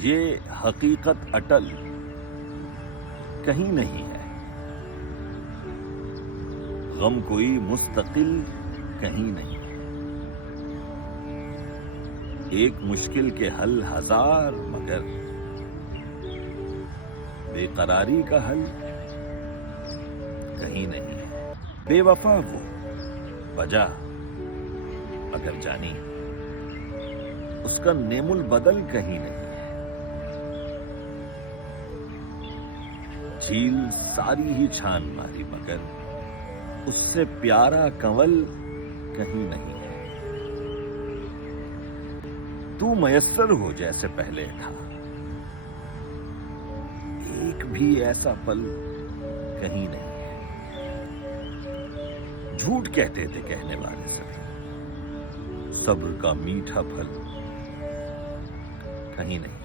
یہ حقیقت اٹل کہیں نہیں ہے، غم کوئی مستقل کہیں نہیں ہے، ایک مشکل کے حل ہزار مگر بے قراری کا حل کہیں نہیں ہے۔ بے وفا وہ وجہ مگر جانی اس کا نعم البدل کہیں نہیں ہے، جھیل ساری ہی چھان ماری مگر اس سے پیارا کنول کہیں نہیں ہے، تو میسر ہو جیسے پہلے تھا، ایک بھی ایسا پل کہیں نہیں ہے، جھوٹ کہتے تھے کہنے والے سب، صبر کا میٹھا پھل کہیں نہیں۔